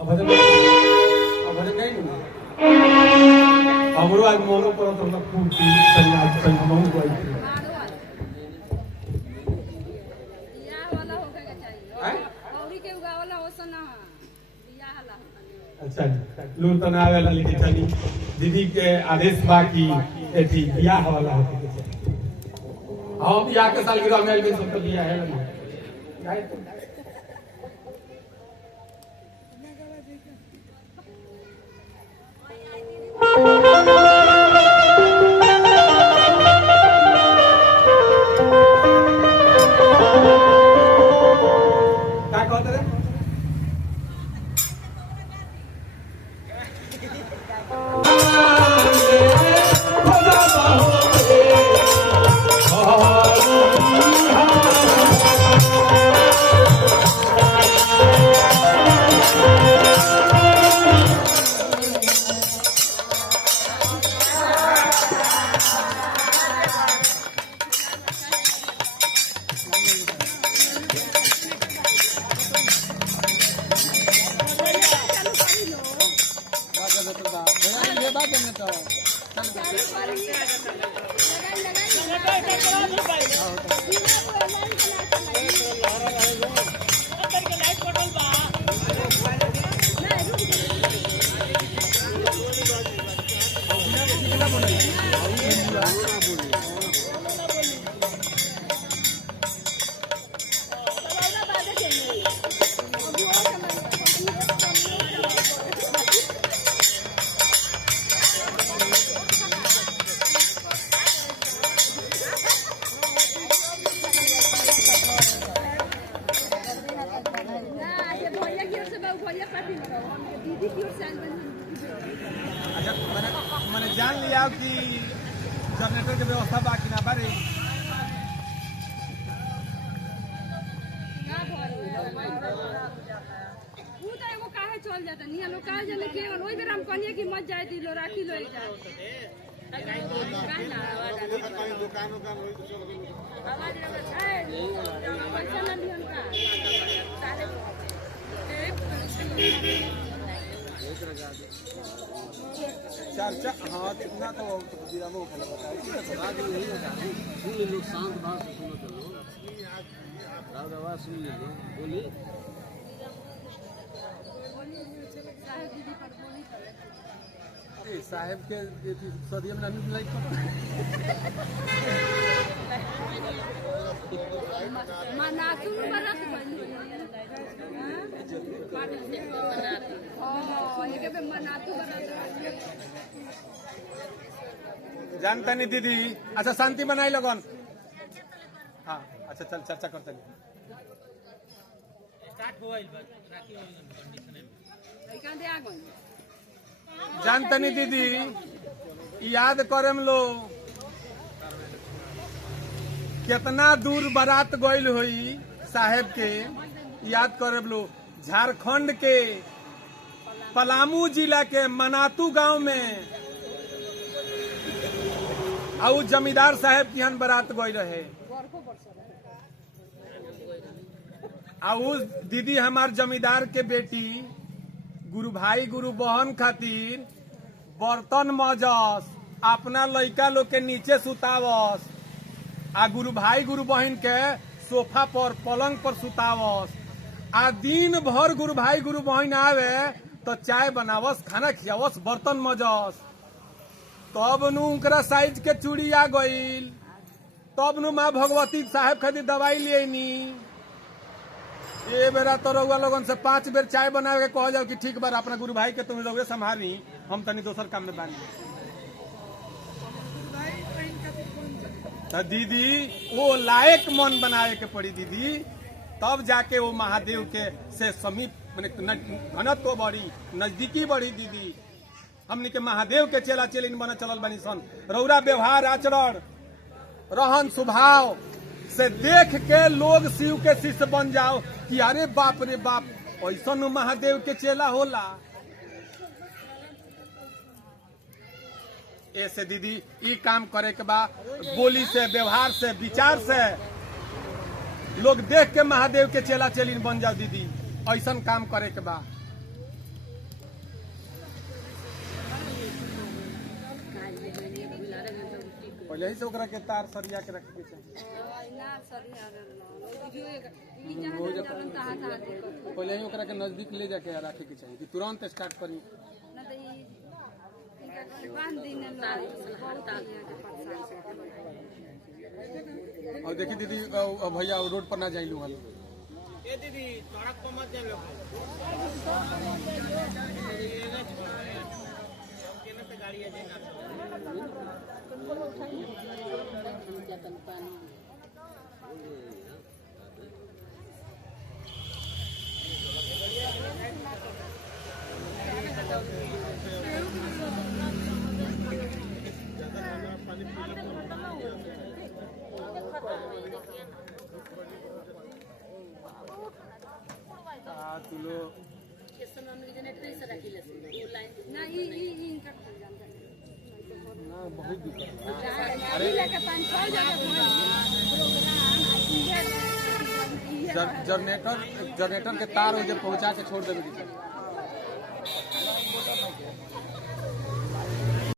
अब नहीं हमरो आज मोनो पर तो पूर्ति आज संगमों गई अच्छा लूर तना आवेला लिखी चली दीदी के आदेश बाकी एठी बियाह वाला होते के हम बियाह के साल गिरा मेल में सब बियाह है ना क्या कहते रे मैंने जान लिया कि जनरेटर की व्यवस्था बाकी ना बारे चल जाता नहीं लोग कहा जाने के वही बेर हम कहलिए कि मत जाए दिलो राखी लो जा दुकान उकान होई तो चल गई पैसा ना दिहन का चर्चा हाँ कितना तो दिरामो खला बताइए बात नहीं होता सुन लो शांत भाव से सुनो चलो राव आवाज सुन लीजिए बोली साहेब के सदिया में नामी लाइक मनातू बरस जानता नहीं दीदी अच्छा शांति बनाई लगन हाँ अच्छा चल चर्चा करते जानता नहीं दीदी याद करम लो कितना दूर बारात गइल हुई साहेब के याद करम लो झारखंड के पलामू जिला के मनातू गांव में आउ जमींदार साहेब की हन बारात गई रहे आउ दीदी हमार जमींदार के बेटी गुरु भाई गुरु बहन खातिर बर्तन मजस अपना लड़का लोग के नीचे सुतावस आ गुरु भाई गुरु बहन के सोफा पर पलंग पर सुतावस आ दिन भर गुरु भाई गुरु बहन आवे तो चाय बनावस खाना खियावस बर्तन मजस तब नु उनकरा साइज के चूड़ी आ गईल तब नु माँ भगवती साहेब खातिर दवाई लियनी ए बेरा तो रउआ लोगन से 5 बेर चाय बनावे के कह जाओ कि ठीक बार अपना गुरु भाई के तुम लोग संभाली हम तनी दोसर काम में बानी तो दीदी वो लायक मन बनावे के पड़ी दीदी तब जाके वो महादेव के से समीप घनत्व बढ़ी नजदीकी बढ़ी दीदी हमने के महादेव के चेला चेलिन बना चलल बनी सन रौरा व्यवहार आचरण रहन स्वभाव से देख के लोग शिव के शिष्य बन जाओ कि अरे बाप रे बाप ऐसा महादेव के चेला होला ऐसे दीदी ई काम करे के बा बोली से व्यवहार से विचार से लोग देख के महादेव के चेला चेलिन बन जाओ दीदी ऐसा काम करे के बा पहले ही से ओकरा के तार सरिया के रखे के चाहिए। ना सर यार पहले ही ओकरा के नजदीक ले जाके रखे के चाहिए कि तुरंत स्टार्ट करी। ना तो ये बांध दिन और देखी दीदी भैया रोड पर ना जाइलू हल। ए दीदी सड़क पर मत जाइए से गाड़ी है तू लोग ना ये इनका बहुत दिक्कत जनरेटर के तार उधर पहुंचा के छोड़ देवे के चाहिए।